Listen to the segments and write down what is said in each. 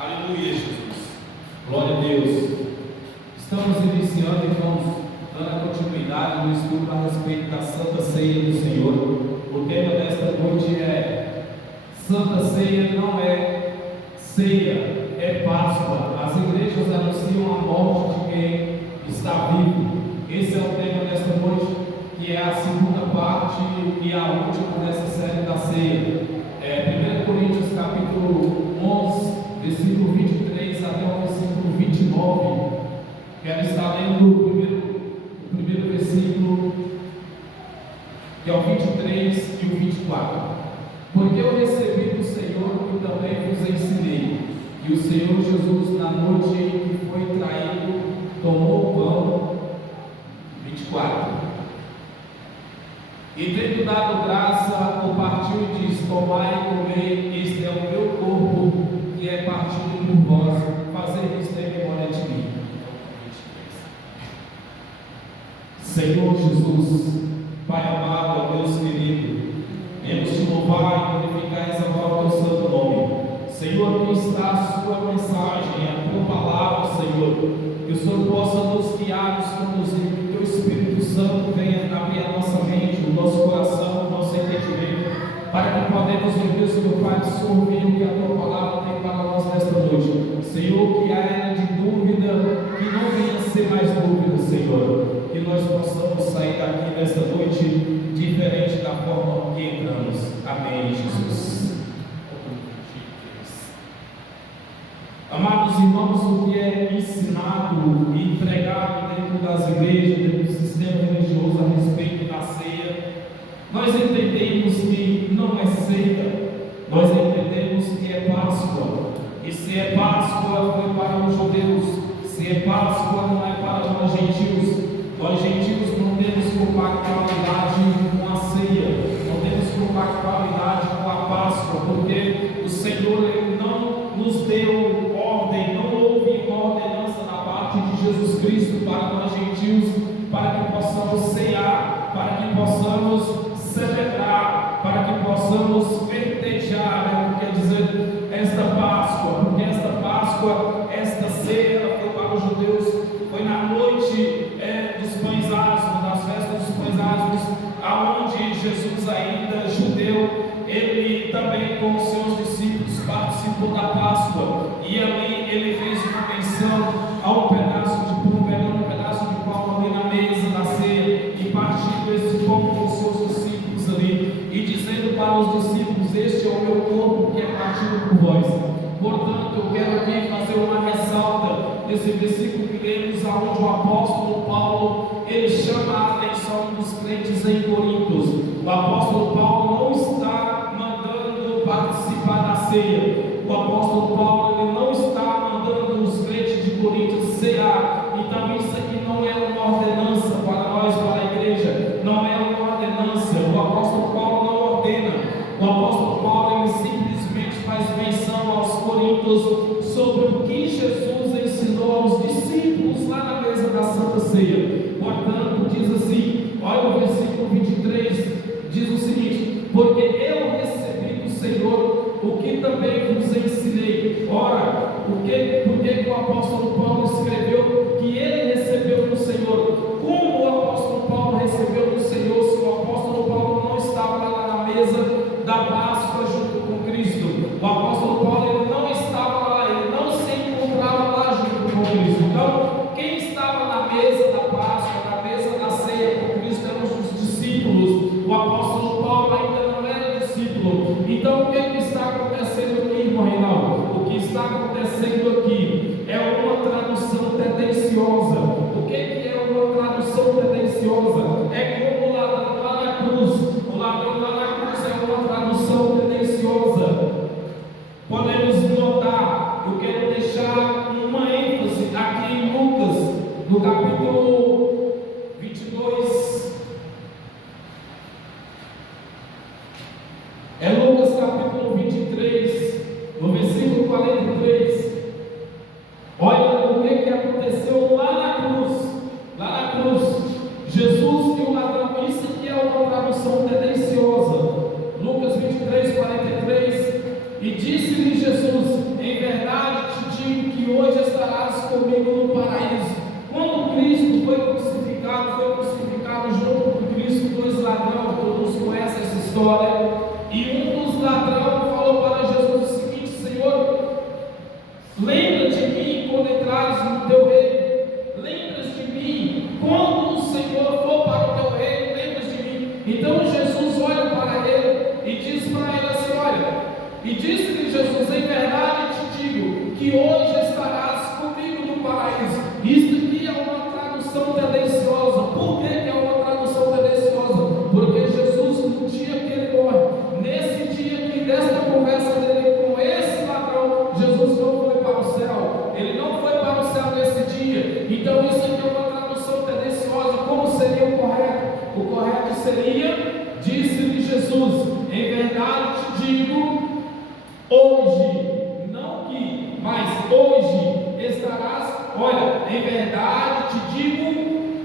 Aleluia, Jesus. Glória a Deus. Estamos iniciando, irmãos, dando a continuidade no estudo a respeito da Santa Ceia do Senhor. O tema desta noite é: Santa Ceia não é ceia, é Páscoa. As igrejas anunciam a morte de quem está vivo. Esse é o tema desta noite, que é a segunda parte e a última dessa série da ceia. 1 Coríntios capítulo 11, versículo 23 até o versículo 29. Quero estar lendo o primeiro versículo, que é o 23 e o 24. Porque eu recebi do Senhor e também vos ensinei, que o Senhor Jesus, na noite em que foi traído, tomou o pão. 24. E tendo dado graça, o partiu e diz: tomai e comei, este é o meu corpo, que é partido por vós, fazei isto em memória de mim. Senhor Jesus, Pai amado, Deus querido, vemos te louvar e glorificar e exaltar o teu santo nome. Senhor, aqui está a sua mensagem, a tua palavra, Senhor, que o Senhor possa nos guiar, nos conduzir, que o teu Espírito Santo venha abrir a nossa mente, o nosso coração, o nosso entendimento, para que podemos viver, Senhor Pai, absorver o que a tua palavra tem para nós nesta noite. Senhor, que a era de dúvida, que não venha a ser mais dúvida, Senhor, que nós possamos sair daqui nesta noite diferente da forma que entramos. Amém, Jesus. Amados irmãos, o que é ensinado e pregado dentro das igrejas, dentro do sistema religioso a respeito da ceia, nós entendemos que não é ceia, nós entendemos que é Páscoa. E se é Páscoa, foi para os judeus. Se é Páscoa, não é para nós gentios. Nós gentios não temos compatibilidade com a ceia, não temos compatibilidade com a Páscoa, porque o Senhor ele não nos deu ordem, não houve uma ordenança da parte de Jesus Cristo para nós gentios, para que possamos cear, para que possamos celebrar, para que possamos festejar, quer dizer, esta Páscoa, porque esta Páscoa, esta ceia, foi para os judeus, foi na noite dos pães asmos, nas festas dos pães asmos, aonde Jesus ainda judeu, ele também com os seus discípulos participou da Páscoa, e ali ele fez uma menção a um pedaço de pão, pegando um pedaço de pão ali na mesa da ceia, e partindo esse pão com os seus discípulos ali, e dizendo para os discípulos: este é o meu corpo que é partido por vós. Portanto, eu quero aqui fazer uma ressalta nesse versículo que lemos, aonde o apóstolo Paulo, ele chama a atenção dos crentes em Corintos. O apóstolo Paulo não está mandando participar da ceia. O apóstolo Paulo, ele não está mandando os crentes de Corinto cear. Então isso aqui não é uma ordenança para nós, para a igreja. Não é uma ordenança. O apóstolo Paulo não ordena. O apóstolo Paulo, ele simplesmente faz menção aos coríntios sobre o que Jesus ensinou aos discípulos lá na mesa da Santa Ceia. Portanto, diz assim, olha o versículo 23, diz o seguinte: porque eu recebi do Senhor o que também vos ensinei. Ora, por que o apóstolo Paulo escreveu que ele recebeu do Senhor? Como o apóstolo Paulo recebeu do Senhor, se o apóstolo Paulo não estava lá na mesa da Páscoa junto com Cristo? O apóstolo Paulo ele não estava lá, ele não se encontrava lá junto com Cristo. Então, quem estava na mesa da Páscoa, na mesa da ceia com Cristo, eram os discípulos. O apóstolo Paulo ainda não era discípulo. Então, o que está acontecendo aqui, irmão Reinaldo? O que está acontecendo aqui é uma tradução tendenciosa. O que é uma tradução tendenciosa? É como o ladrão lá na cruz. O ladrão lá na cruz é uma tradução tendenciosa. Podemos notar, eu quero deixar uma ênfase aqui em Lucas, no capítulo 22. É Lucas capítulo 23, no versículo 43. Olha o que aconteceu lá na cruz. Lá na cruz, Jesus e o ladrão. Isso aqui é uma tradução tendenciosa. Lucas 23, 43. E disse-lhe Jesus: em verdade E disse-lhe Jesus: em verdade te digo, que hoje estarás comigo no paraíso. Isto aqui é uma tradução tendenciosa. Por que é uma tradução tendenciosa? Porque Jesus, no dia que ele morre, nesse dia aqui, desta conversa dele com esse ladrão, Jesus não foi para o céu. Ele não foi para o céu nesse dia. Então isso aqui é uma tradução tendenciosa. Como seria o correto? O correto seria: disse-lhe Jesus: em verdade te digo, hoje, não que, mas hoje estarás, olha, em verdade te digo,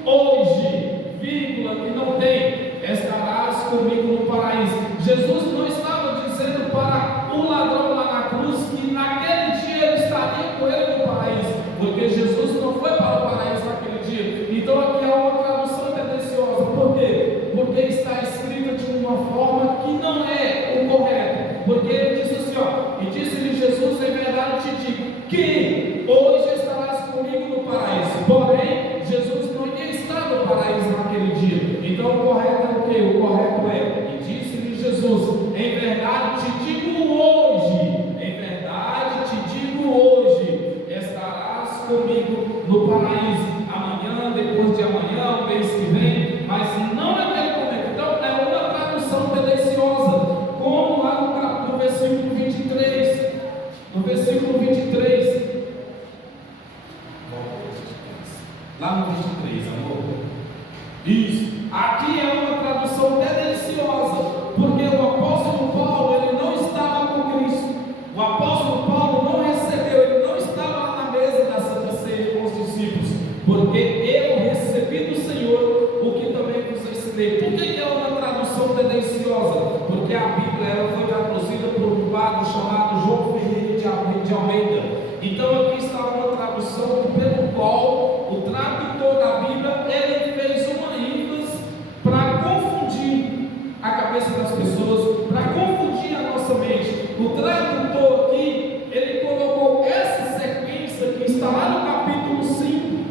hoje, vírgula, que não tem, estarás comigo no paraíso. Jesus não estava dizendo para o ladrão lá na cruz que naquele dia ele estaria com ele no paraíso, porque Jesus não foi para o paraíso naquele dia. Então aqui há uma tradução tendenciosa. Por quê? Porque está escrita de uma forma que não é o correto. Porque ele disse assim, ó: e disse-lhe Jesus: em verdade te digo, que hoje estarás comigo no paraíso. Porém, Jesus não ia estar no paraíso naquele dia. Então o correto é o quê? O correto é: e disse-lhe Jesus: em verdade te digo hoje, em verdade te digo hoje, estarás comigo no paraíso. Amanhã, depois de amanhã, o mês que vem, mas não naquele momento. Então é uma tradução tendenciosa, como lá no versículo 23. No versículo 23, lá no 23, amor. Isso. Aqui é uma tradução tendenciosa, porque o apóstolo Paulo, ele não estava com Cristo. O apóstolo Paulo não recebeu, ele não estava lá na mesa da Santa Ceia com os discípulos, porque eu recebi do Senhor o que também vos ensinei. Por que é uma tradução tendenciosa? Porque a Bíblia ela foi traduzida por um padre chamado João Ferreira de Almeida. Então aqui está uma tradução pelo qual o tradutor da Bíblia ele fez uma ênfase para confundir a cabeça das pessoas, para confundir a nossa mente. O tradutor aqui, ele colocou essa sequência que está lá no capítulo 5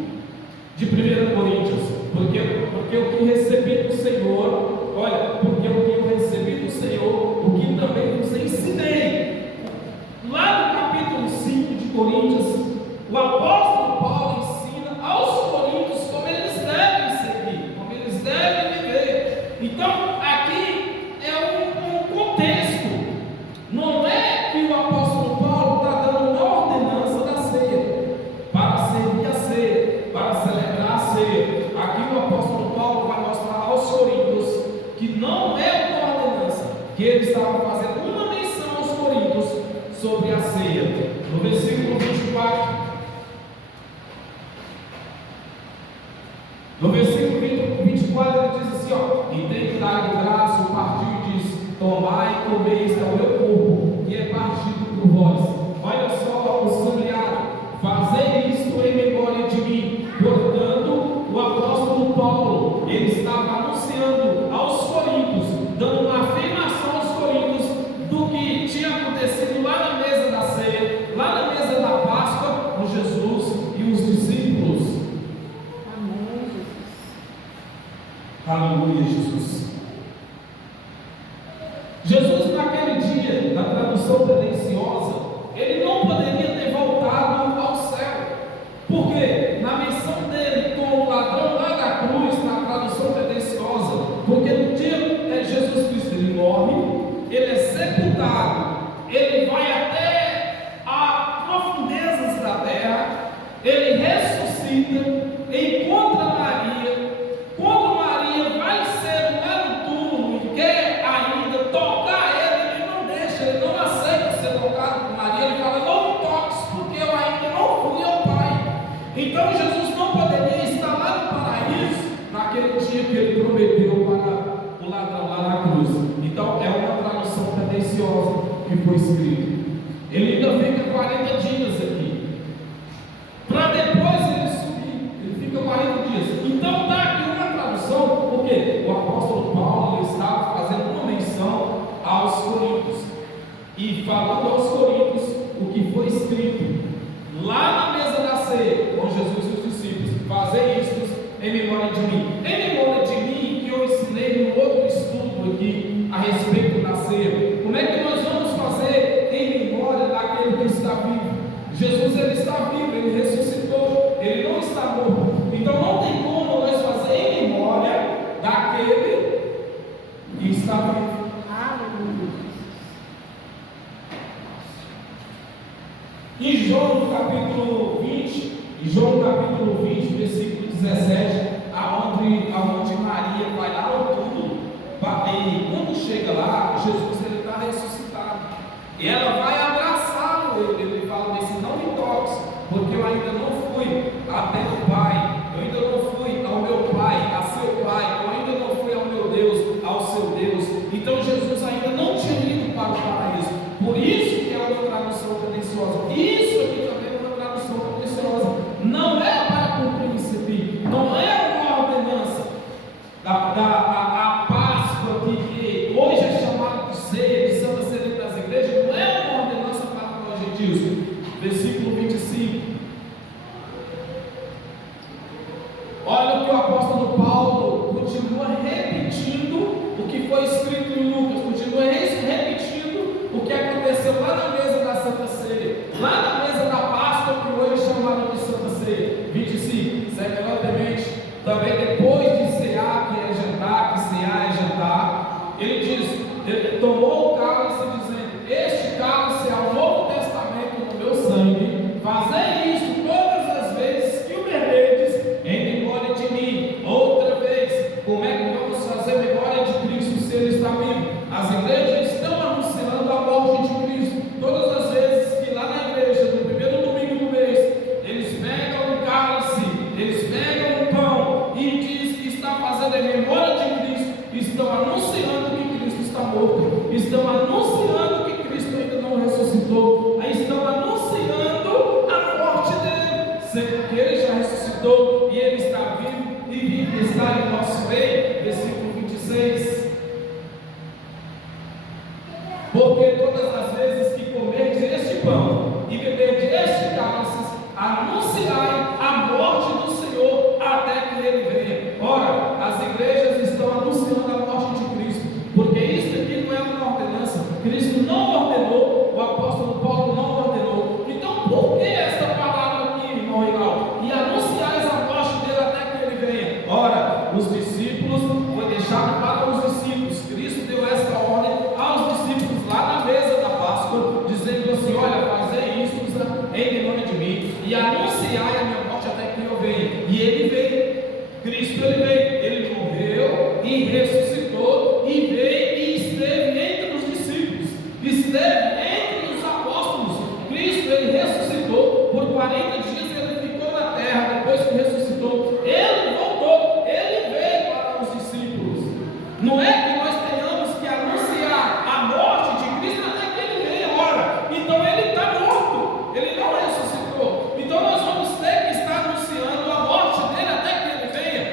de 1 Coríntios, porque o que recebi do Senhor, olha, porque o que eu recebi do Senhor, o que também vos ensinei. Lá no capítulo 5 de Coríntios, o apóstolo Paulo ensina aos coríntios como eles devem seguir, como eles devem viver. Então aqui é um contexto. Não é que o apóstolo Paulo está dando uma ordenança da ceia, para servir a ceia, para celebrar a ceia. Aqui o apóstolo Paulo vai mostrar aos coríntios que não é uma ordenança, que ele estava fazendo uma menção aos coríntios sobre a ceia. No versículo 24, no versículo 24 ele diz assim, ó: e tendo dado graça, o partiu e disse: tomai e comei, este é o meu corpo, que é partido por vós. Olha só o sangueado: fazei isto em memória de mim. Portanto, o apóstolo Paulo, ele estava anunciando aos coríntios, dando uma afirmação aos coríntios do que tinha acontecido lá na mesa da ceia, lá na mesa da Páscoa, com Jesus e os discípulos. Aleluia, Jesus. Jesus, naquele dia, na tradução tendenciosa, ele não poderia ter voltado ao céu. Por quê? Na menção dele com o ladrão lá da cruz, na tradução tendenciosa, porque no dia Jesus Cristo ele morre, ele é sepultado, ele vai até as profundezas da terra, ele ressuscita, encontra Maria. Quando Maria vai ser lá no túmulo e quer ainda tocar ele, ele não deixa, ele não aceita ser tocado por Maria. Ele fala: não me toques, porque eu ainda não fui ao Pai. Então Jesus não poderia estar lá no paraíso naquele dia que ele prometeu para o ladrão lá na cruz. Então é uma tradução tendenciosa que foi escrita. Ele ainda fica 40 dias aqui, para depois ele subir. Ele fica 40 dias. Então está aqui uma tradução, porque o apóstolo Paulo ele estava fazendo uma menção aos coríntios e falando aos coríntios o que foi escrito lá na mesa da ceia com Jesus e os discípulos: fazei isto em memória de mim. Em memória de mim, que eu ensinei no outro estudo aqui a respeito da ceia. Como é que nós vamos fazer Jesus, ele está vivo, ele ressuscitou, ele não está morto. Então não tem como nós fazer em memória daquele que está vivo. Em João capítulo 20, versículo 17, aonde Maria vai lá ao túmulo, e quando chega lá, Jesus está ressuscitado, e ela vai abraçá-lo. Ele fala assim: não me toques, porque eu ainda não fui até o Pai, eu ainda não fui ao meu Pai, a seu Pai, eu ainda não fui ao meu Deus, ao seu Deus. Então Jesus ainda não tinha ido para o paraíso. Por isso que é uma tradução tendenciosa. Isso aqui também é uma tradução tendenciosa. Não é para cumprir esse fim, não é uma ordenança. A Páscoa que hoje é chamada de ceia, de Santa Ceia das igrejas, não é uma ordenança para nós gentios. Versículo 25. Olha o que o apóstolo Paulo continua repetindo o que foi escrito em Lucas, continua repetindo o que aconteceu lá na mesa da Santa Ceia, lá na mesa da Páscoa, que hoje é chamada de Santa Ceia. 25. Semelhantemente, também depois de cear, que é jantar, que cear é jantar, ele diz: ele tomou o cálice, dizendo: este cálice é o Novo Testamento no meu sangue, fazei isto todas as vezes que o beberdes em memória de mim. Outra vez, como é que vamos fazer memória de Cristo se ele está vivo? As igrejas estão anunciando a morte de Cristo. Todas as vezes que lá na igreja, no primeiro domingo do mês, eles pegam um cálice, eles pegam um pão e diz que está fazendo a memória de Cristo, estão anunciando que Cristo está morto, estão anunciando que Cristo ainda não ressuscitou, aí estão anunciando a morte dele, sendo que ele já ressuscitou e ele está vivo e vivo está em nosso meio. Versículo 26. Porque todas as vezes que comerdes este pão e beberdes este cálice, anunciai a morte do Senhor até que ele venha. Ora, as igrejas estão anunciando a morte de Cristo, porque isso aqui não é uma ordenança. Cristo não ordenou, o apóstolo Paulo não ordenou. Então por que esta palavra aqui, irmão Regal? E anunciais a morte dele até que ele venha. Ora, os discípulos, foi deixado para os discípulos, Cristo deu esta ordem aos discípulos lá na mesa da Páscoa, dizendo assim: olha, fazei isso em nome de mim e anunciai a minha morte até que eu venha. E ele veio, Cristo ele veio, ele morreu e ressuscitou e veio e esteve entre os discípulos, esteve entre os apóstolos. Cristo ele ressuscitou por 40 dias, ele ficou na terra. Depois que ressuscitou, ele voltou, ele veio para os discípulos. Não é que nós tenhamos que anunciar a morte de Cristo até que ele venha. Ora, então ele está morto, ele não ressuscitou. Então nós vamos ter que estar anunciando a morte dele até que ele venha.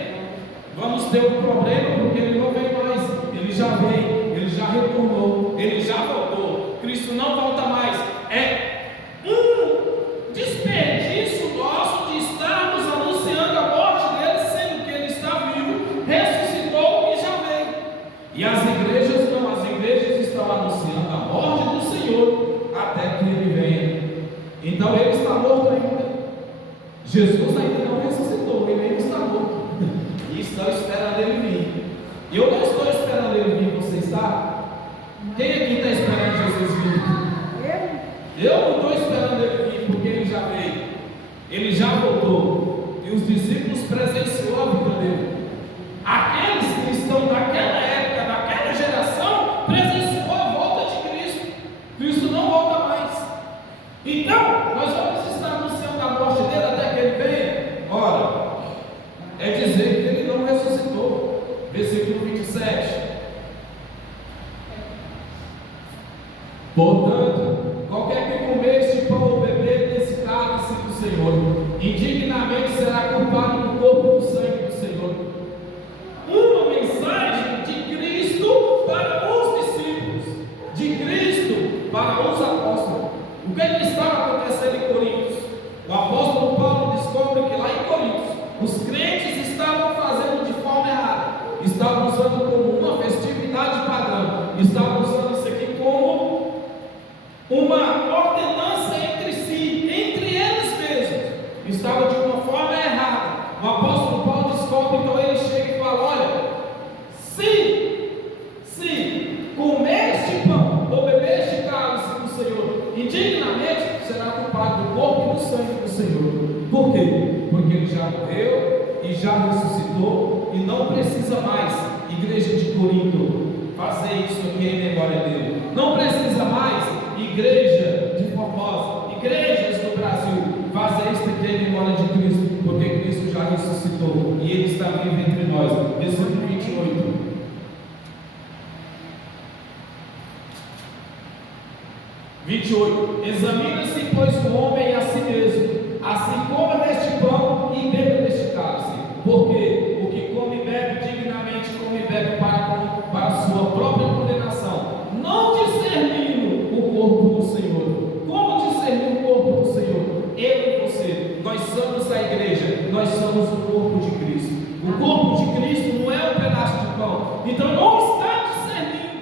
Vamos ter um problema, porque ele não vem mais. Ele já veio, ele já retornou, ele já voltou. Cristo não volta mais. É um desperdício nosso de estarmos anunciando a morte dele, sendo que ele está vivo, ressuscitou e já veio. E as igrejas não, as igrejas estão anunciando a morte do Senhor até que ele venha. Então ele está morto ainda. Jesus ainda não ressuscitou, ele ainda está morto. E estão esperando ele vir. E eu não estou esperando ele vir, você está? Quem aqui está esperando Jesus vir? Eu não estou esperando ele vir, porque ele já veio, ele já voltou. E os discípulos presenciou a vida dele. Aqueles cristãos daquela época, daquela geração, presenciou a volta de Cristo. Cristo não volta mais. Então, nós vamos estar anunciando a morte dele até que ele venha. Ora, é dizer que ele não ressuscitou. Versículo 27. Portanto, qualquer que comer este pão ou beber desse cálice do Senhor, indignamente será culpado do corpo e do sangue do Senhor. Uma mensagem de Cristo para os discípulos, de Cristo para os apóstolos. O que é que estava acontecendo em Coríntios? O apóstolo Paulo descobre que lá em Coríntios os crentes estavam fazendo de forma errada, estavam usando como uma corpo e do sangue do Senhor. Por quê? Porque Ele já morreu e já ressuscitou e não precisa mais, igreja de Corinto, fazer isso aqui em memória dele. Não precisa mais, igreja de Formosa, igrejas do Brasil, fazer isso aqui em memória de Cristo, porque Cristo já ressuscitou e Ele está vivo entre nós. Versículo 28. 28. Examina-se, pois, o homem a si mesmo, assim coma deste pão e beba deste cálice, porque o que come e bebe dignamente, come e bebe para a sua própria condenação, não discernindo o corpo do Senhor. Como discernir o corpo do Senhor? Eu e você, nós somos a igreja, nós somos o corpo de Cristo. O corpo de Cristo não é um pedaço de pão, então não está discernindo,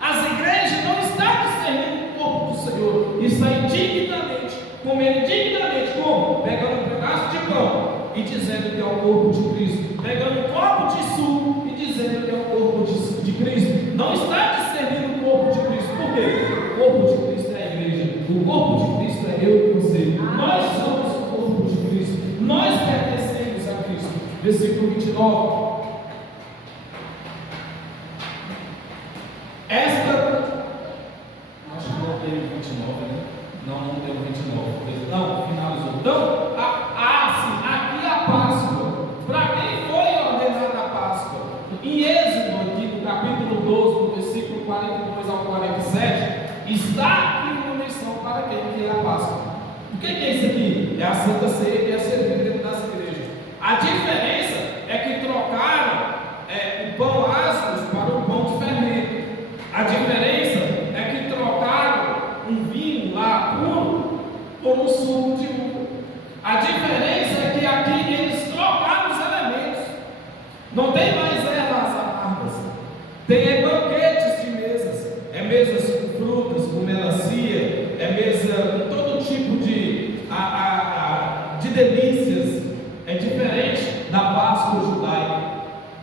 as igrejas não estão discernindo o corpo do Senhor, está indignamente, comendo dignamente, como? Pegando um pedaço de pão e dizendo que é o corpo de Cristo, pegando um copo de suco e dizendo que é o corpo de Cristo, não está discernindo o corpo de Cristo. Por quê? O corpo de Cristo é a igreja, o corpo de Cristo é eu e você, nós somos o corpo de Cristo, nós pertencemos a Cristo. Versículo 29. Acho que não teve 29, né? Não teve 29. Não, finalizou. Então, sim, aqui a Páscoa. Para quem foi ordenada a Páscoa? Em Êxodo, aqui no capítulo 12, no versículo 42 ao 47, está aqui uma menção para quem é a Páscoa. O que é isso aqui? É a Santa Ceia que é servida dentro das igrejas. A diferença é que trocaram o pão asmos para o pão de fermento. A diferença é que trocaram um vinho lá puro por um suco de uva. A diferença é que aqui eles trocaram os elementos. Não tem mais ervas amargas, tem banquetes de mesas, mesas com frutas, com melancia, mesa com todo tipo de delícias. É diferente da Páscoa judaica,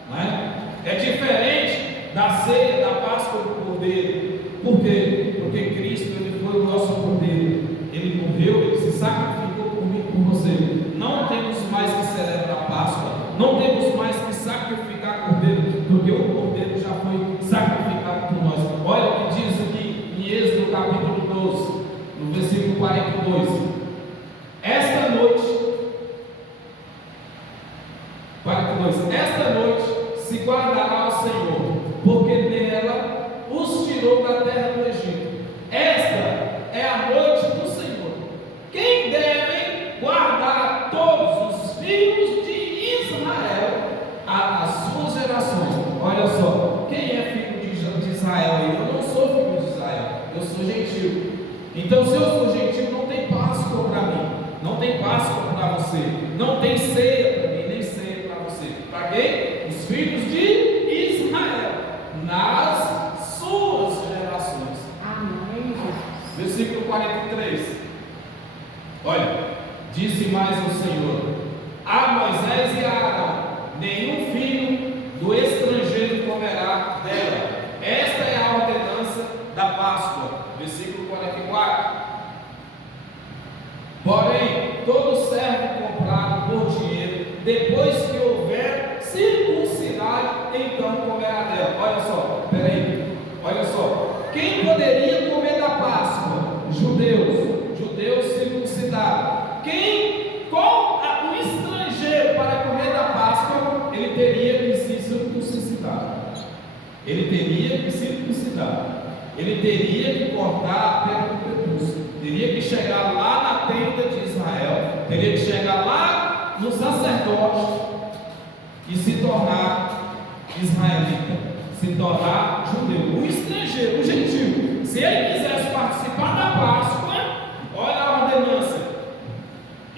não é? É diferente da ceia da Páscoa do Cordeiro. Por quê? Porque Cristo, Ele foi o nosso Cordeiro. Ele morreu, Ele se sacrificou por mim e por você. Não temos mais que celebrar a Páscoa, não temos mais que sacrificar Cordeiro, porque o Cordeiro já foi sacrificado por nós. Olha o que diz aqui em Êxodo capítulo 12, no versículo 42. Esta noite se guardará ao Senhor, porque nela os tirou da terra do Egito. Esta é a noite do Senhor. Quem deve guardar todos os filhos de Israel as suas gerações? Olha só, quem é filho de Israel? Eu não sou filho de Israel, eu sou gentil. Então, se eu sou gentil, não tem Páscoa para mim, não tem Páscoa para você, não tem ceia para mim, nem ceia para você. Para quem? Os filhos de Israel, nas suas gerações. Amém. Versículo 43. Olha, disse mais o Senhor a Moisés e a Arão: nenhum filho do estrangeiro comerá dela. Esta é a ordenança da Páscoa. Versículo 44. Porém, todo servo comprado por dinheiro, depois que houver circuncidade, então comerá dela. Olha só, olha só. Quem poderia comer da Páscoa? Judeus circuncidados. O estrangeiro, para comer da Páscoa, ele teria que se circuncidar. Ele teria que circuncidar. Ele teria que cortar a pedra do prepúcio. Teria que chegar lá na tenda de Israel. Teria que chegar lá no sacerdote e se tornar israelita, se tornar judeu. O estrangeiro, o gentil, se ele quisesse participar da Páscoa, olha a ordenança,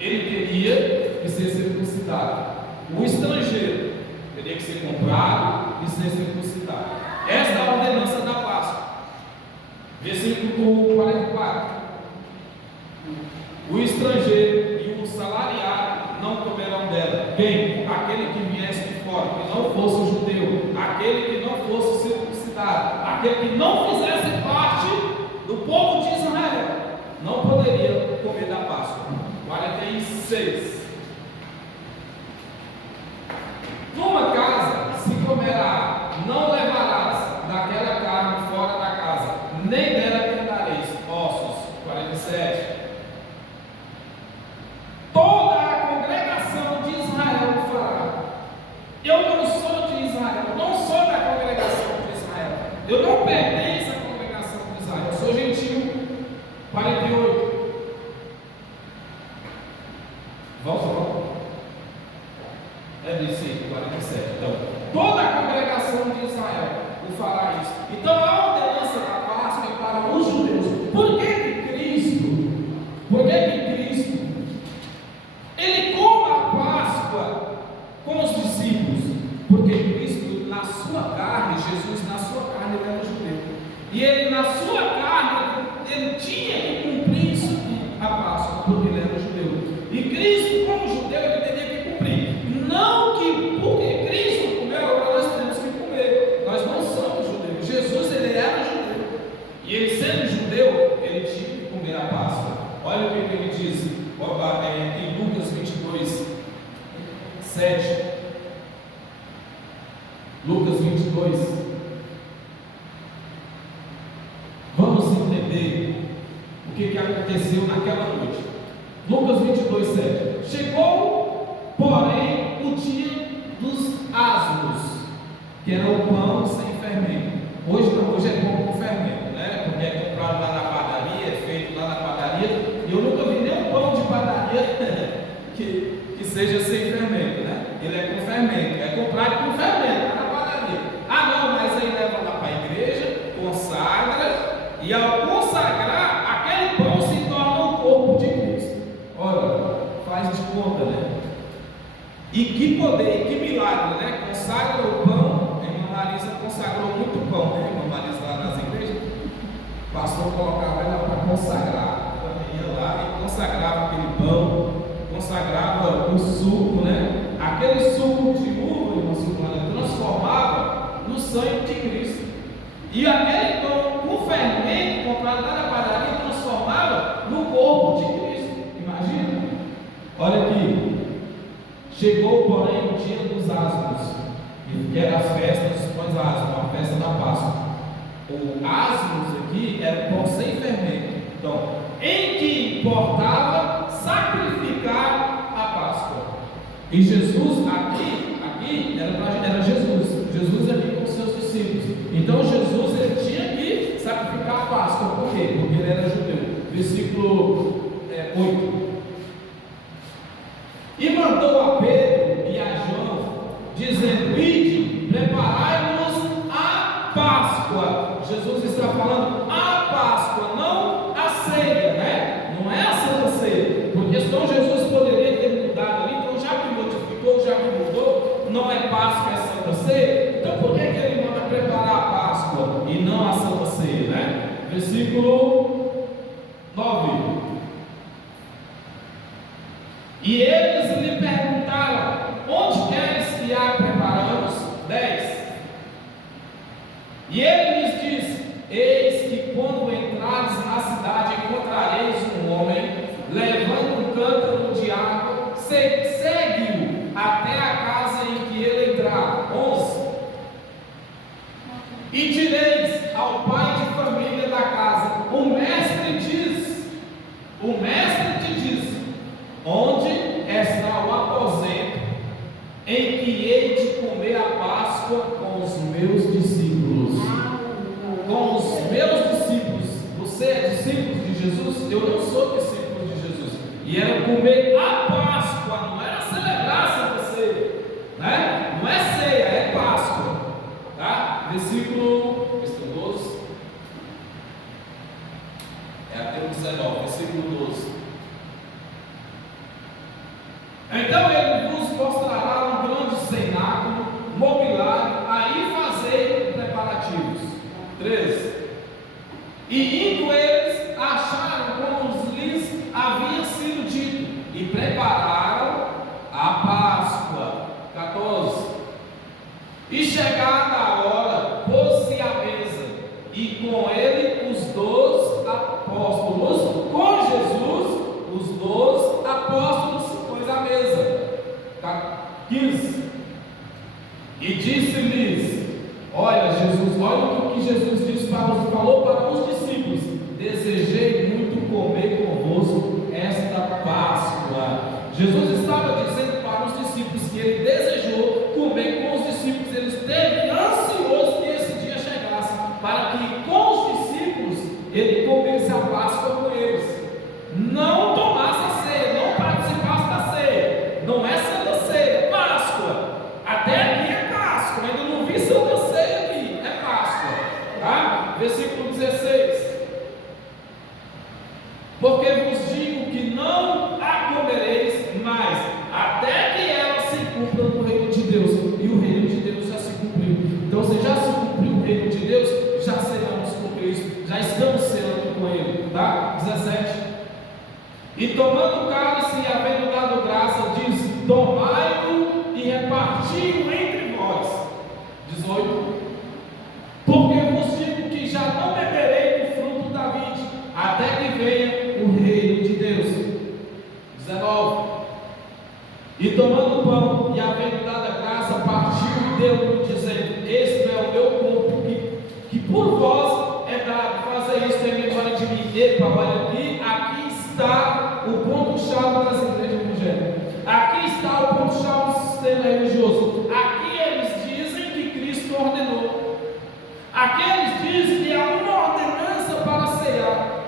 ele teria que ser circuncidado. O estrangeiro teria que ser comprado e ser circuncidado. Esta é a ordenança da Páscoa. Versículo 44. O estrangeiro e o salariado não comerão dela. Quem? Aquele que viesse de fora, que não fosse judeu, aquele que não fosse circuncidado, aquele que não fizesse parte do povo de Israel, não poderia comer comer da Páscoa. 46. Numa casa se comerá, não levarás daquela carne fora da casa, nem dela quebrareis ossos. 47. Toda a congregação de Israel o fará. Eu não sou de Israel, não sou da congregação de Israel, eu não pertenço à congregação de Israel, eu sou gentil. 48. Volta. É versículo 47. Então, toda a congregação de Israel o fará isso. Então, a ordenança da Páscoa é para os judeus. Por que Cristo, ele come a Páscoa com os discípulos? Porque Cristo, na sua carne, Jesus, na sua carne, ele era judeu. E ele, na sua carne, ele tinha que cumprir isso aqui, a Páscoa, porque ele era judeu. E Cristo, como judeu, ele teria que cumprir. Não que porque Cristo comeu, agora nós temos que comer. Nós não somos judeus. Jesus, ele era judeu. E ele, sendo judeu, ele tinha que comer a Páscoa. Olha o que ele diz em Lucas 22, 7. Lucas 22. Vamos entender o que aconteceu naquela noite. Lucas 22, 7. Chegou, porém, o dia dos asmos, que era o pão sem fermento. Hoje não, hoje é pão com fermento, né? Porque é comprado lá na padaria, é feito lá na padaria. E eu nunca vi nenhum pão de padaria que seja sem fermento, né? Ele é com fermento, é comprado com fermento lá na padaria. Ah, não, mas aí leva lá para a igreja, consagra, e ao consagrar, aquele pão se torna o corpo de Cristo. Olha, faz de conta, né? E que poder, que milagre, né? Consagra o pão. A irmã Marisa consagrou muito pão, né? A irmã Marisa lá nas igrejas. O pastor colocava ela para consagrar. Ela ia lá e consagrava aquele pão, consagrava o suco, né? Aquele suco de uva, irmã Silvana, transformava no sangue de Cristo. E aquele pão com fermento comprado lá na padaria transformava no corpo de Cristo. Imagina? Olha aqui. Chegou, porém, o dia dos asmos, que era as festas dos pães asmos, a festa da Páscoa. O asmos aqui era o pão sem fermento. Então, em que importava sacrificar a Páscoa. E Jesus aqui era Jesus ali com seus discípulos. Então Jesus ele tinha que sacrificar a Páscoa. Por quê? Porque ele era judeu. Versículo 8. E mandou a Pedro e a João, dizendo: ide, preparai-nos a Páscoa. Jesus está falando a Páscoa, não a ceia, né? Não é a Santa Ceia, porque senão Jesus poderia ter mudado ali. Então, já que modificou, já que mudou, não é Páscoa, é Santa Ceia. Então, por que ele manda preparar a Páscoa e não a Santa Ceia, né? Versículo 9. E eles lhe perguntaram: onde queres que a preparamos? 10. E ele lhes disse: eis que quando entrares na cidade encontrareis um homem levando um cântaro de água, segue-o até a casa em que ele entrar. 11. E direis ao pai de família da casa: o mestre te diz, onde está o aposento em que hei de comer a Páscoa com os meus discípulos? Com os meus discípulos. Você é discípulo de Jesus? Eu não sou discípulo de Jesus. E era comer a Páscoa, não era celebrar a Santa Ceia, né? Não é ceia, é Páscoa, tá? Versículo 12. É até o 19, versículo 12. Então ele vos mostrará um grande cenáculo, mobiliário, aí fazei preparativos. 13. E indo eles, acharam como lhes havia sido dito, e prepararam a Páscoa. 14. E chegada a hora, pôs-se à mesa, e com ele os 12 apóstolos, com Jesus, 15. E disse-lhes, olha o que Jesus disse falou para os discípulos: desejei muito comer convosco esta Páscoa. Jesus estava dizendo para os discípulos que ele desejou comer com os discípulos. Ele esteve ansioso que esse dia chegasse, para que com os discípulos ele comesse a Páscoa com eles. Não tomasse a ceia, não participasse da ceia. Não é Santa Ceia, Páscoa. Até aqui é Páscoa, ainda não vi Santa Ceia aqui, é Páscoa, tá? Versículo 16. Porque vos digo que não a comereis mais, até que ela se cumpra no reino de Deus. E o reino de Deus já se cumpriu. Então, se já se cumpriu o reino de Deus, já seremos com Cristo, já estamos sendo com Ele, tá? 17. E tomando o cálice e havendo dado graça, diz: tomai-o e reparti-o entre vós. 18. Porque vos digo que já não beberei do fruto da vide, até que venha o reino de Deus. 19. E tomando o pão e havendo dado a graça, partiu e deu, dizendo: este é o meu corpo que por vós é dado, fazer isto em memória de mim. Epa, olha aqui está o ponto-chave das igrejas evangélicas. Aqui está o ponto-chave do sistema religioso. Aqui eles dizem que Cristo ordenou. Aqui eles dizem que é uma ordenança para ceiar.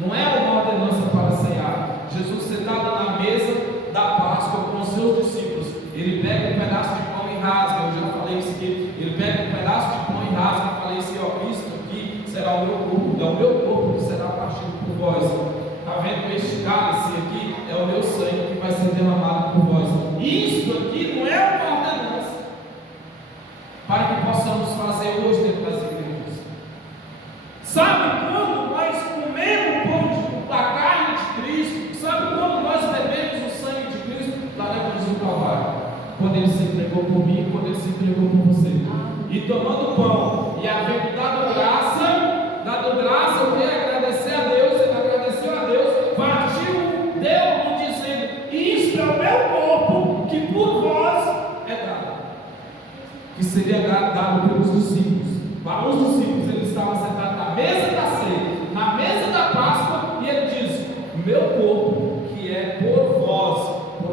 Não é uma ordenança para ceiar. Jesus sentado na mesa da Páscoa com os seus discípulos, ele pega um pedaço de pão e rasga. Eu já falei isso aqui. Ele pega um pedaço de pão e rasga. Eu falei assim: ó, isto aqui será o meu corpo, é o meu corpo que será partido por vós. Está vendo este cálice aqui? É o meu sangue que vai ser derramado por vós. Isto aqui não é uma ordenança para que possamos fazer hoje dentro das igrejas. Sabe quando nós comemos o pão da carne de Cristo? Sabe quando nós bebemos o sangue de Cristo? Lá na cruz do Calvário, quando ele se entregou por mim, quando ele se entregou por você. E tomando o pão e havendo dado graça, eu quero agradecer a Deus. Ele agradeceu a Deus, partiu, deu, dizendo: isto é o meu corpo que por vós é dado. Que seria dado pelos discípulos. Para os discípulos, ele estava sentado na mesa da ceia, na mesa da Páscoa, e ele diz: meu corpo que é por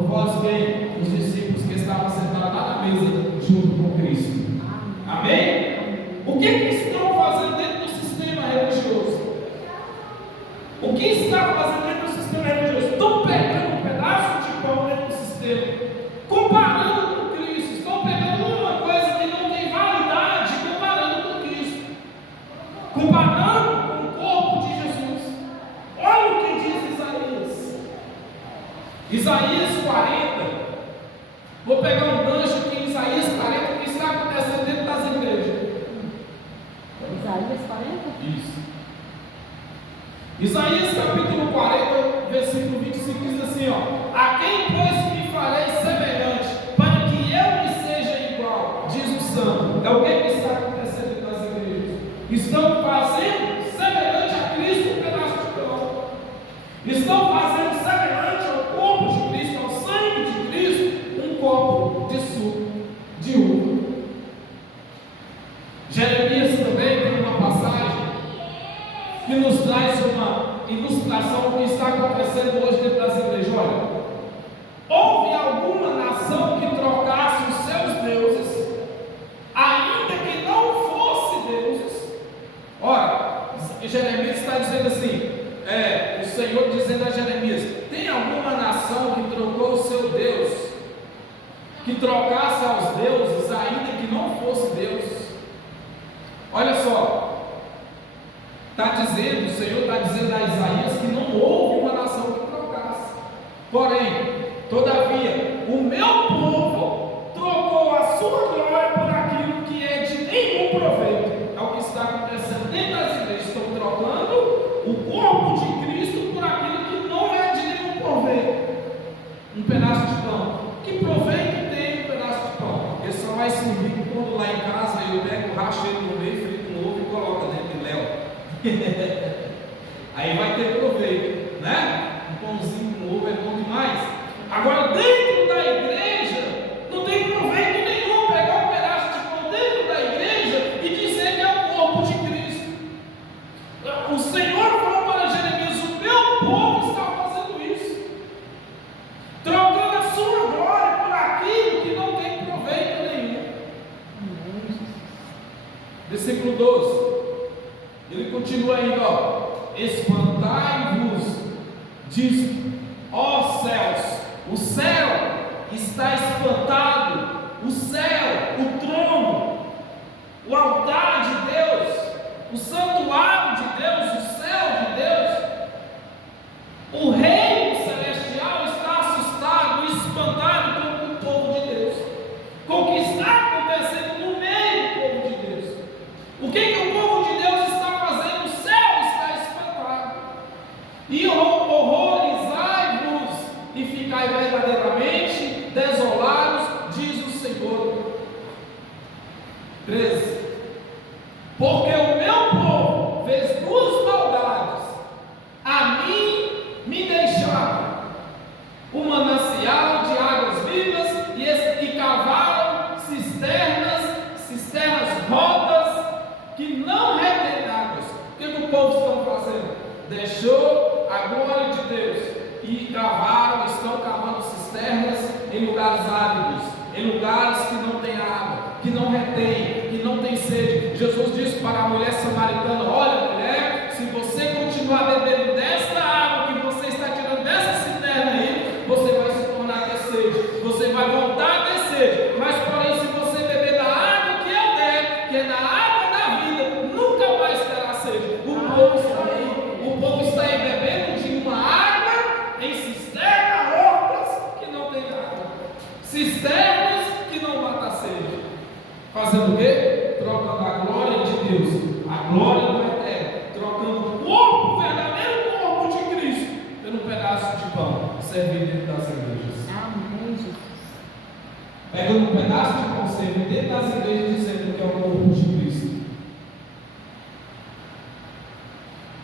vós quem? Os discípulos que estavam sentados lá na mesa junto com Cristo. Amém? O que estão fazendo dentro do sistema religioso? O que está fazendo dentro do sistema religioso? Estão pegando um pedaço de pão dentro do sistema, comparando com Cristo. Estão pegando uma coisa que não tem validade, comparando com Cristo, comparando com o corpo de Jesus. Olha o que diz Isaías. Isaías 40. Vou pegar um gancho aqui em Isaías 40, o que está acontecendo dentro das igrejas. Isaías 40? Isso. Isaías capítulo 40, versículo 25 diz assim: ó: a quem pois me farei semelhante, para que eu me seja igual, diz o Santo. É o que está acontecendo nas igrejas. Estão fazendo semelhante a Cristo um pedaço de pão. Estão fazendo semelhante ao corpo de Cristo, ao sangue de Cristo, um copo de suco de uva. Jeremias também tem uma passagem que nos traz uma ilustração do que está acontecendo hoje dentro das igrejas. Olha, houve alguma nação que trocasse os seus deuses, ainda que não fosse deuses. Ora, Jeremias está dizendo assim, o Senhor dizendo a Jeremias: tem alguma nação que trocou o seu Deus, que trocasse aos deuses, ainda que não fosse Deus? Olha só, o Senhor está dizendo a Isaías que não houve uma nação que trocasse. Porém, todavia, o meu povo trocou a sua glória por aquilo que é de nenhum proveito. É o que está acontecendo dentro das igrejas. Estão trocando o corpo de Cristo por aquilo que não é de nenhum proveito. Um pedaço de pão. Que proveito tem um pedaço de pão? Ele só vai servir quando lá em casa eu pego, racho ele no meio, frito no ovo e coloco dentro de léu. Aí vai ter proveito, né? Um pãozinho com ovo é bom demais. Agora, dentro da igreja, não 12. Ele continua ainda, ó. Espantai-vos disso, ó céus. O céu está espantado. O céu, o trono, o altar de Deus, o santuário de Deus, o céu de Deus, o reino celestial está assustado, espantado com o povo de Deus, com o que está acontecendo no meio do povo de Deus. O que o povo de Deus está fazendo? O céu está espantado. E horrorizai-vos e ficai verdadeiramente desolados, diz o Senhor. 13. Porque o meu povo fez duas maldades, a mim me deixaram um manancial de águas vivas e cavaram cisternas rotas que não retêm águas. O que o povo está fazendo? Deixou a glória de Deus e estão cavando cisternas em lugares áridos, em lugares que não tem água, que não retém, que não tem sede. Jesus disse para a mulher samaritana: olha, mulher, se você continuar bebendo desta água que você está tirando dessa cisterna aí, você vai se tornar a ter sede, você vai voltar a ter sede. Mas porém, se você beber da água que eu der, que é da água da vida, nunca mais terá sede. O povo está aí bebendo de uma água em cisternas rotas que não tem água, cisternas que não matam a sede. Fazendo o quê? Trocando a glória de Deus, a glória do Eterno, trocando o corpo, o verdadeiro corpo de Cristo, pelo pedaço de pão servido dentro das igrejas. Amém, Jesus. Pegando um pedaço de pão servido dentro das igrejas, dizendo que é o corpo de Cristo.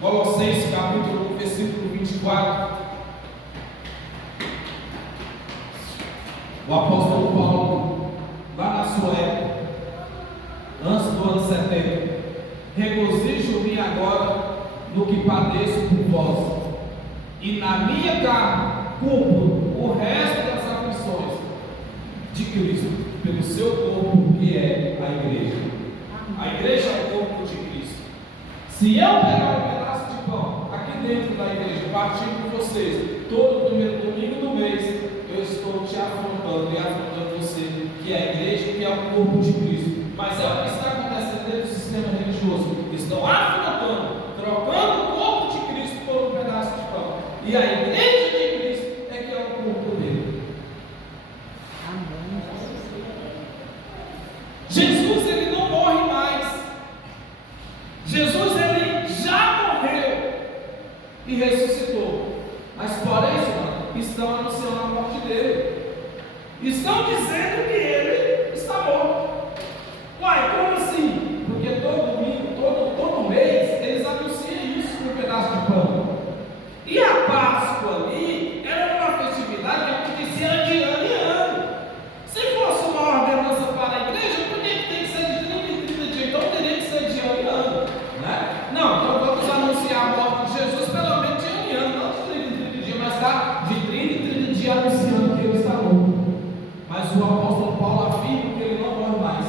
Colossenses capítulo 1, versículo 24. O apóstolo Paulo, lá na sua época, antes do ano 70, regozijo-me agora no que padeço por vós, e na minha carne cumpro o resto das aflições de Cristo, pelo seu corpo que é a igreja. A igreja é o corpo de Cristo. Se eu pegar um pedaço de pão aqui dentro da igreja, partir com vocês, todo primeiro domingo do mês, eu estou te afrontando e afrontando você, que é a igreja, que é o corpo de Cristo. Mas é o que está acontecendo dentro do sistema religioso. Estão afrontando, trocando o corpo de Cristo por um pedaço de pão. E a igreja de Cristo é que é o corpo dele. Amém. Jesus, ele não morre mais. Jesus, ele já morreu e ressuscitou. Mas porém, estão anunciando a morte dele. Estão dizendo que ele está morto. Uai, como assim? Porque todo domingo, todo mês, eles anunciam isso com um pedaço de pão. E a Páscoa ali era uma festividade que acontecia de ano em ano. Se fosse uma ordenança para a igreja, por que tem que ser de 30 em 30 dias? Então teria que ser de ano em ano, né? Não, então vamos anunciar a morte de Jesus pelo menos de ano em ano, não de 30 em 30 dias, mas está de 30 em 30 dias anunciando que ele está morto. Mas o apóstolo Paulo afirma que ele não morre mais,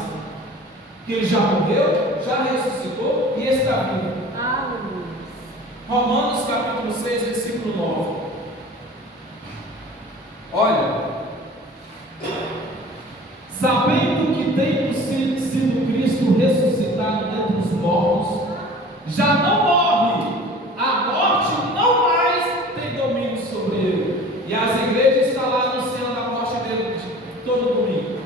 que ele já morreu, já ressuscitou e está vivo. Aleluia. Romanos capítulo 6, versículo 9. Olha, sabendo que tendo sido Cristo ressuscitado dentre os mortos, já não morre, a morte não mais tem domínio sobre ele. E as igrejas estão lá anunciando a morte dele todo domingo.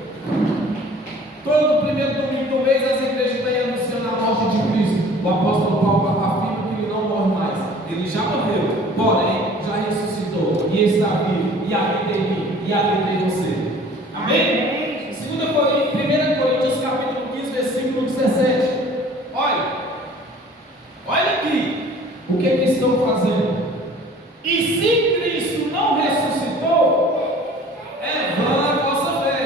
Todo primeiro domingo do mês as igrejas estão anunciando a morte de Cristo. O apóstolo Paulo afirma que ele não morre mais. Ele já morreu, porém já ressuscitou e está vivo, e habita em mim, e habita em você. Amém? 1 Coríntios capítulo 15, versículo 17. Olha aqui o que eles estão fazendo. E se Cristo não ressuscitou, é vã a vossa fé,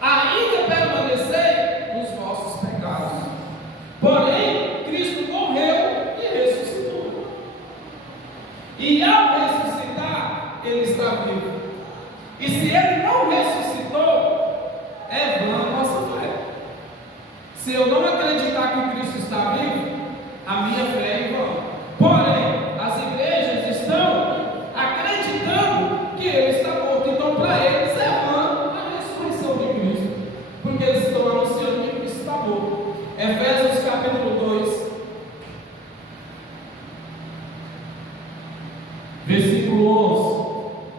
ainda permanecei nos vossos pecados. Porém, Cristo morreu e ressuscitou. E ao ressuscitar, ele está vivo. E se ele não ressuscitou, é vã a nossa fé. Se eu não acreditar que está vivo, a minha fé é em vão. Porém, as igrejas estão acreditando que ele está morto. Então, para eles é vã a ressurreição de Cristo, porque eles estão anunciando que Cristo está morto. Efésios capítulo 2, versículo 11.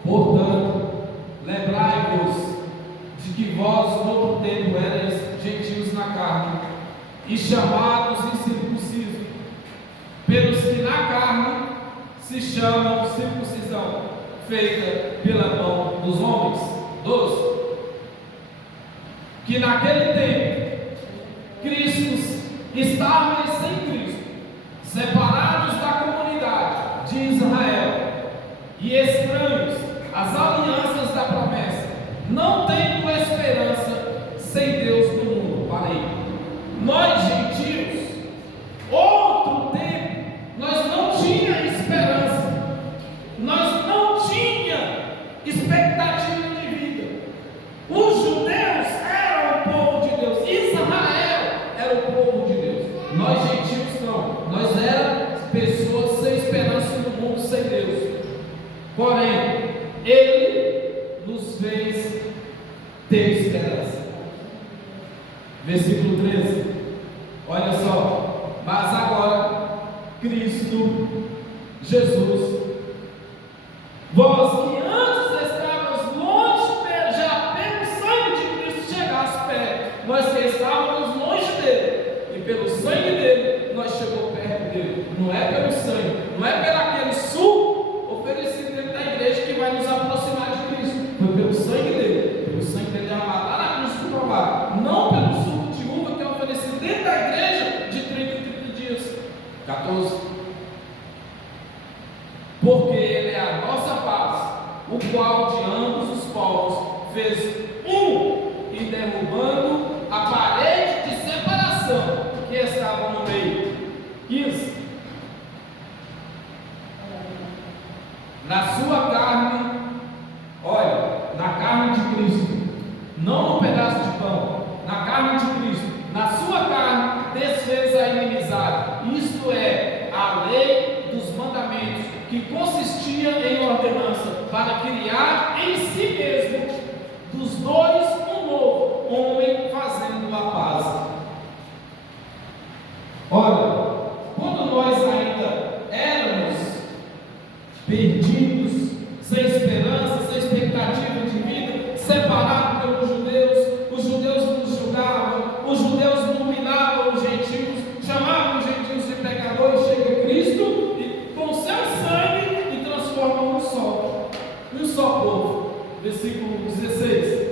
Portanto, lembrai-vos de que vós no outro tempo erais gentios na carne, e chamados incircuncisos, pelos que na carne se chamam circuncisão, feita pela mão dos homens. 12. Que naquele tempo Cristo estavam sem Cristo, separados da comunidade de Israel e estranhos às alianças da promessa, não tendo esperança sem Deus no mundo. Parei. Nós gentios, outro tempo, nós não tinha esperança, nós não tinha expectativa de vida. Os judeus eram o povo de Deus, Israel era o povo de Deus. Nós gentios não, nós éramos pessoas sem esperança no mundo, sem Deus. Porém, Ele nos fez ter esperança. Versículo 13. Olha só. Mas agora, Cristo Jesus, vós que antes estávamos longe dele, já pelo sangue de Cristo chegasse perto. Nós que estávamos longe dele, e pelo sangue dele, nós chegamos perto dele. Não é pelo sangue, não é pelo aquele suco oferecido dentro da igreja que vai nos aproximar de Cristo. Foi pelo sangue dele. Pelo sangue dele derramado lá na cruz do Calvário. Não pelo suco de uva que é oferecido dentro da igreja de 30 em 30 dias. 14. Porque ele é a nossa paz, o qual de ambos os povos fez um, e derrubando a parede de separação que estava no meio. 15. Na sua carne, olha, na carne de Cristo, não no pedaço de pão, na carne de Cristo, na sua carne desfez a inimizade, isto é, a lei dos mandamentos, que consistia em ordenança, para criar em si mesmo dos dois um novo homem, fazendo a paz. Olha, quando nós ainda éramos perdidos, sem esperança, sem expectativa de vida, separados pelos judeus, os judeus nos julgavam, os judeus dominavam os gentios, chamavam os gentios de pecadores. Chega Cristo e com seu sangue e transforma um só povo. Versículo 16.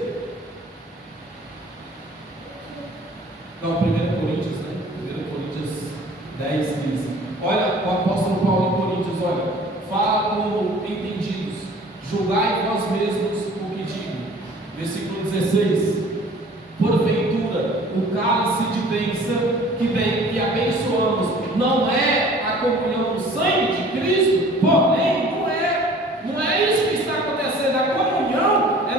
Não, 1 Coríntios, né? 1 Coríntios 10, 15. Olha, o apóstolo Paulo em Coríntios, olha, fala como entendidos, julgai vós mesmos o que digo. Versículo 16. Porventura, o cálice de bênção que abençoamos não é a comunhão do sangue de Cristo? Porém, não é isso que está acontecendo. A comunhão é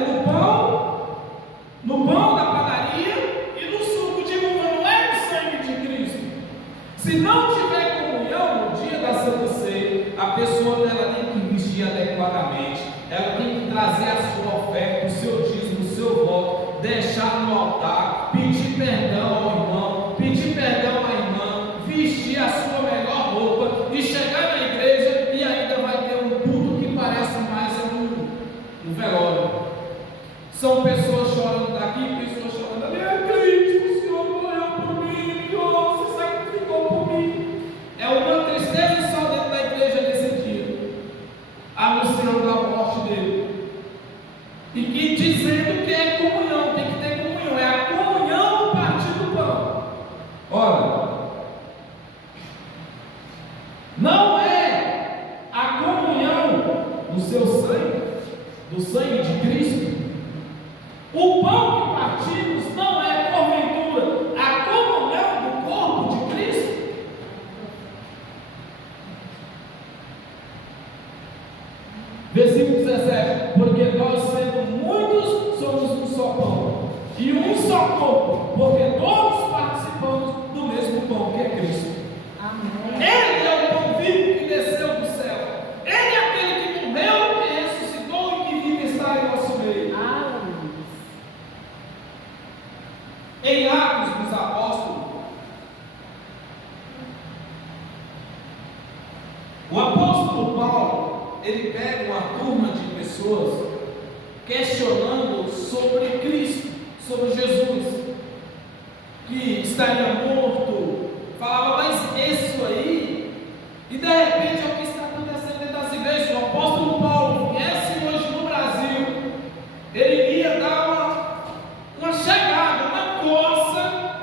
no pão da padaria e no suco de uva, não é o sangue de Cristo. Se não tiver comunhão no dia da Santa Ceia, a pessoa ela tem que vestir adequadamente, ela tem que trazer a sua oferta, o seu dízimo, o seu voto, deixar no altar, pedir perdão ao irmão, pedir perdão à irmã, vestir a sua melhor roupa e chegar na igreja e ainda vai ter um culto que parece mais um velório. São pessoas chorando daqui, pessoas chorando ali. É Cristo, o Senhor morreu por mim, você sacrificou por mim. É uma tristeza só dentro da igreja nesse dia, anunciando a morte dele, e que dizendo que é comunhão, tem que ter comunhão, é a comunhão do partir do pão. Olha, não é a comunhão do seu sangue, do sangue de Cristo. O pão que partimos não é, porventura, a comunhão do corpo de Cristo? Versículo 17. Porque nós, sendo muitos, somos um só pão e um só corpo, porque todos participamos do mesmo pão que é Cristo. questionando sobre Cristo, sobre Jesus, que estaria morto. Falava, mas isso aí, e de repente é o que está acontecendo dentro das igrejas. O apóstolo Paulo viesse hoje no Brasil, ele iria dar uma chegada, uma coça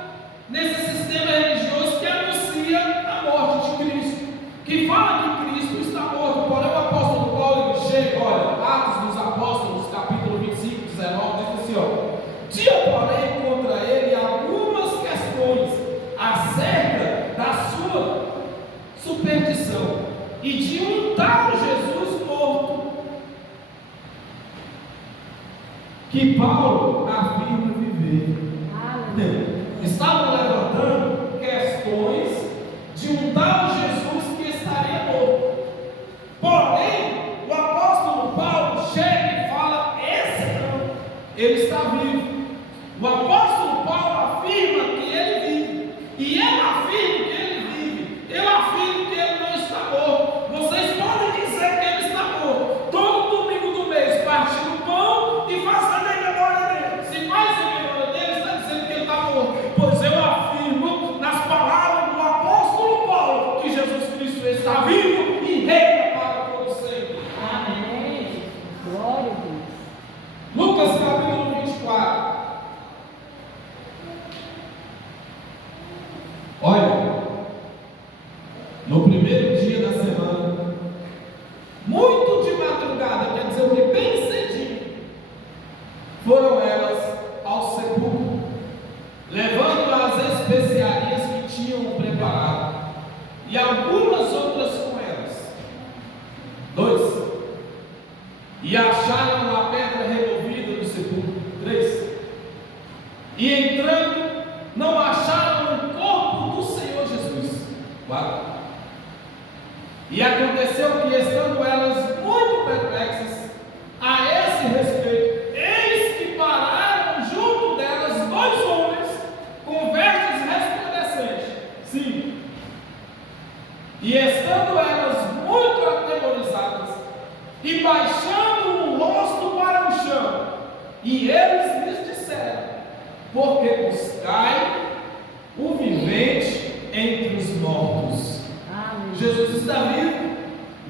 nesse sistema religioso que anuncia a morte de Cristo, que fala que Cristo está morto. Porém o apóstolo Paulo chega, olha, Atos dos Apóstolos, capítulo 25, 19, diz assim, ó: tinha porém contra ele algumas questões acerca da sua superstição e de um tal Jesus morto, que Paulo afirma viver. Estavam levantando questões de um tal Jesus que estaria morto. Porém, o apóstolo Paulo chega e fala: esse não, ele está vivo. O apóstolo Paulo afirma que ele vive, e eu afirmo que ele vive. Eu afirmo que ele não está morto. Vocês podem dizer que ele está morto todo domingo do mês, partindo pão e fazendo em memória dele. Se faz em memória dele, está dizendo que ele está morto. Pois eu afirmo, nas palavras do apóstolo Paulo, que Jesus Cristo está vivo e reina para todo sempre. Amém. Glória a Deus. Lucas capítulo 24. Olha, no primeiro dia da semana, muito de madrugada, quer dizer o que? Bem cedinho, foram elas ao sepulcro, levando as especiarias que tinham preparado, e algumas outras com elas. 2. E acharam a pedra removida do sepulcro. 3. E entrando, não acharam o corpo do Senhor Jesus. 4. E aconteceu que, estando elas muito perplexas a esse respeito, eis que pararam junto delas 2 homens com vestes resplandecentes. 5. E estando elas muito atemorizadas e baixando o rosto para o chão, e eles lhes disseram: porque buscai o vivente entre os mortos. Amém. Jesus está vivo,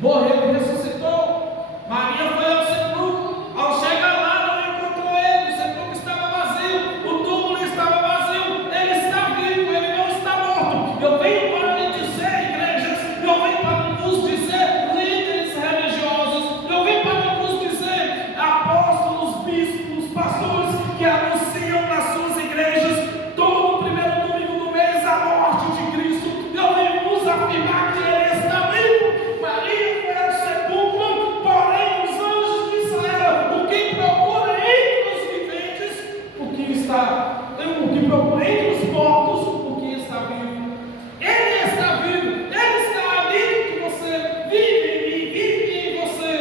morreu e ressuscitou. Maria foi ao sepulcro, ao chegar lá não encontrou ele, o sepulcro estava vazio, o túmulo estava vazio. Ele está vivo, ele não está morto. Eu venho para lhe dizer, igrejas, eu venho para vos dizer, líderes religiosos, eu venho para vos dizer, apóstolos, bispos, pastores, que anunciam nas suas igrejas todo o primeiro domingo do mês a morte de Cristo. Eu venho vos afirmar que ele está vivo. Maria foi ao sepulcro, porém os anjos disseram: o que procura entre os viventes, o que procura entre os mortos, o que está vivo. Ele está vivo, ele está ali que você vive em mim, vive em você.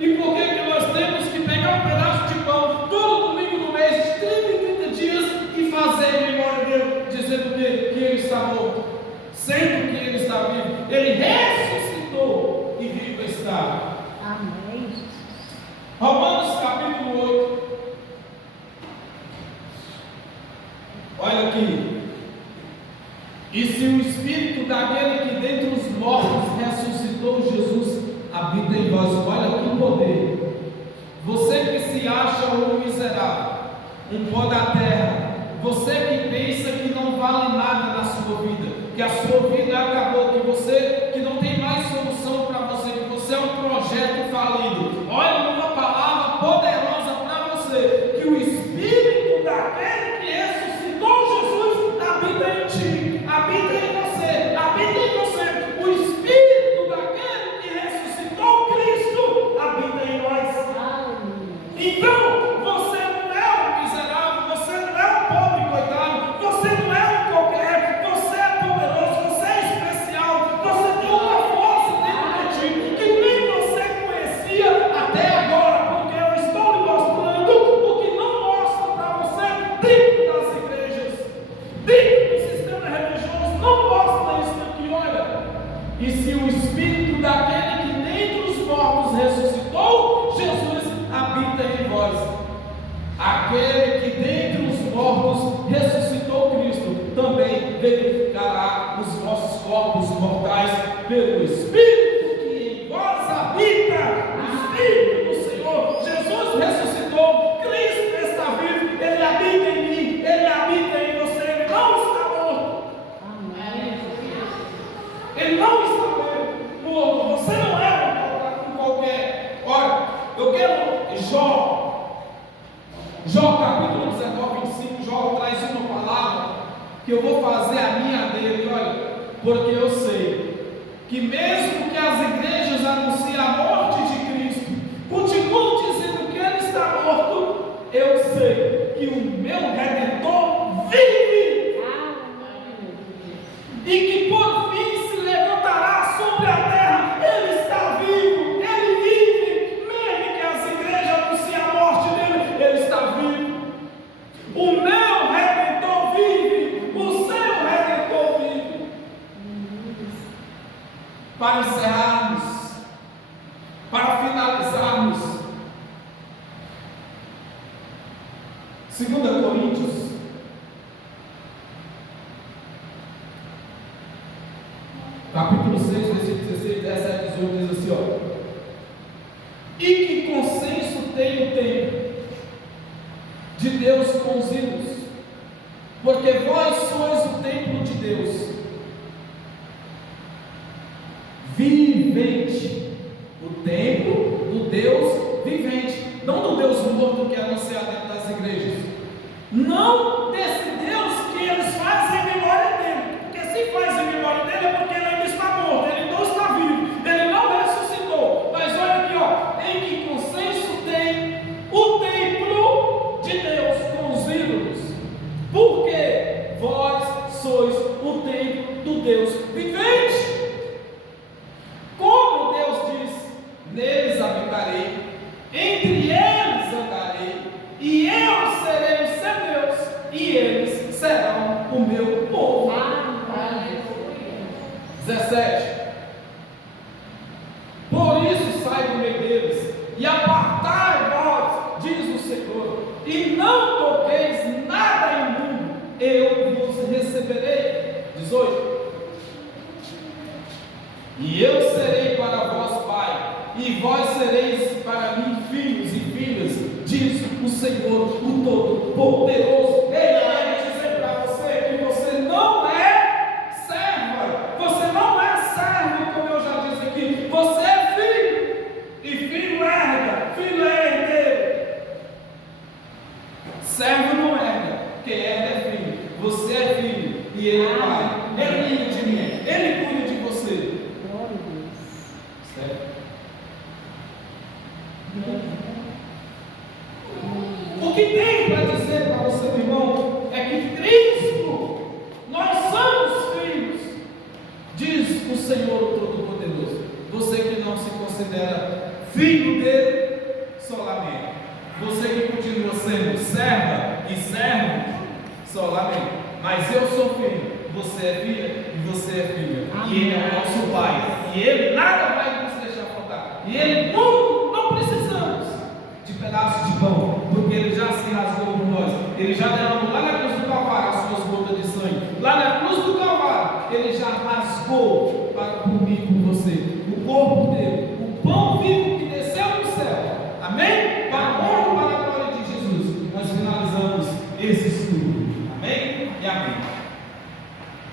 E por que que nós temos que pegar um pedaço de pão todo domingo do mês, de 30 em 30 dias, e fazer em memória dele, dizendo que ele está morto, sendo que ele está vivo? Ele ressuscitou e vivo está. Amém. Romanos capítulo 8. Olha aqui. E se o Espírito daquele que dentre os mortos ressuscitou Jesus habita em vós, olha que poder. Você que se acha um miserável, um pó da terra, você que pensa que não vale nada na sua vida, que a sua vida acabou, que não tem mais solução para você, que você é um projeto falido. Olha uma palavra poderosa para você: que o Espírito daquele que ressuscitou Jesus habita em ti, habita em você, habita em você. O Espírito daquele que ressuscitou Cristo habita em nós. Então, você não é um miserável, você não é um pobre coitado, você não é um qualquer, você é poderoso, você é especial, você tem uma força dentro de ti que nem você conhecia até agora, porque eu estou lhe mostrando o que não mostra para você dentro das igrejas, dentro do sistema religioso, não mostra isso aqui. Olha, e se o Espírito daquele que dentre os mortos ressuscitou Jesus habita em vós. aquele que dentre os mortos ressuscitou Cristo, também vivificará os vossos corpos mortais pelo Espírito que em vós habita. O Espírito do Senhor Jesus ressuscitou, Cristo está vivo, Ele habita em mim, Ele habita em você, Ele não está morto. Amém. Ele não está morto, você não é um qualquer. Olha, eu quero Jó capítulo 19, 25, Jó traz uma palavra que eu vou fazer a minha dele, olha, porque eu sei que mesmo que as igrejas anunciem a morte de Cristo, continuam dizendo que Ele está morto, eu sei que o meu Redentor vive, e que por fim se levantará sobre a terra. Ele está vivo, Ele vive, mesmo que as igrejas anunciem a morte dele, Ele está vivo. O meu Redentor vive, o seu Redentor vive. Para encerrarmos, para finalizarmos, 2 Coríntios, capítulo 6, versículo 16, 17, 18, diz assim, ó: e que consenso tem o tempo de Deus com os ídolos, porque vós sois o templo de Deus vivente, o templo do Deus vivente, não do Deus morto que é anunciado dentro das igrejas, não desse Deus que eles fazem em memória dele, porque se faz em memória dele é porque ele ainda está morto, ele não está vivo, ele não ressuscitou. Mas olha aqui, ó, em que consenso tem o templo de Deus com os ídolos, porque vós sois o templo do Deus vivente. Como Deus diz: neles habitarei, entre eles andarei, e eu serei o seu Deus, e eles serão o meu povo. 17. Por isso sai do meio deles, e apartai vós, diz o Senhor, e não toqueis nada imundo, eu vos receberei. 18. E eu serei para vós pai, e vós sereis para mim filhos e filhas, diz o Senhor, o Todo-Poderoso. Ele quer dizer para você que você não é serva, você não é servo, como eu já disse aqui, você é filho, e filho herda, filho é herdeiro. Servo não herda, quem herda é filho, você é filho, e ele é pai, ele cuida de mim, ele cuida de você. O que tem para dizer para você, meu irmão, é que Cristo, nós somos filhos, diz o Senhor Todo-Poderoso. Você que não se considera filho dele, só lamento. Você que continua sendo serva e servo, só lamento. Mas eu sou filho, você é filha e você é filha. Amém. E Ele é o nosso Pai, e Ele nada vai nos deixar faltar. E Ele não precisamos de pedaços de pão, porque Ele já se rasgou por nós. Ele já derramou lá na cruz do Calvário as suas gotas de sangue. Lá na cruz do Calvário, Ele já rasgou por mim e por você. O corpo